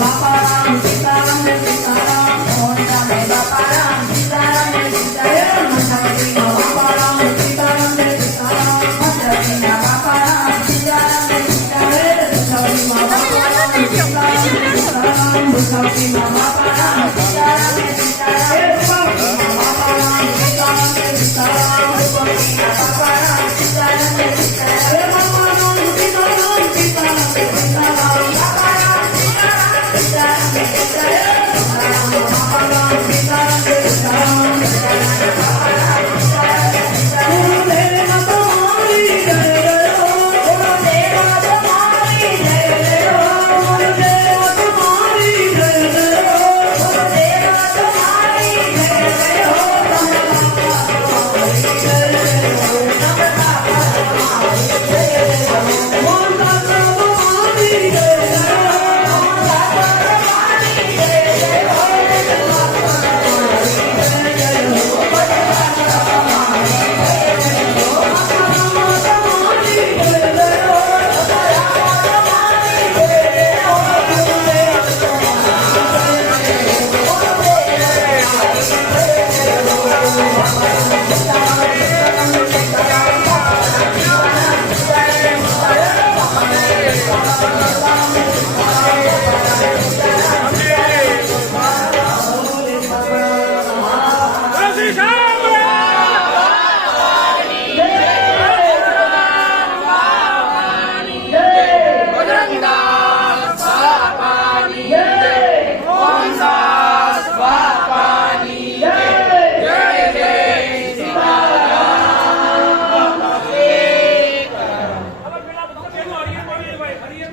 બાપા રામ સીતારામ ને સીતારામ મોહન રામે બાપા રામ સીતારામ ને સીતારામ મંત્રવતીના બાપા રામ સીતારામ ને સીતારામ મંત્રવતીના બાપા રામ સીતારામ ને સીતારામ મંત્રવતીના બાપા રામ સીતારામ ને સીતારામ મંત્રવતીના બાપા રામ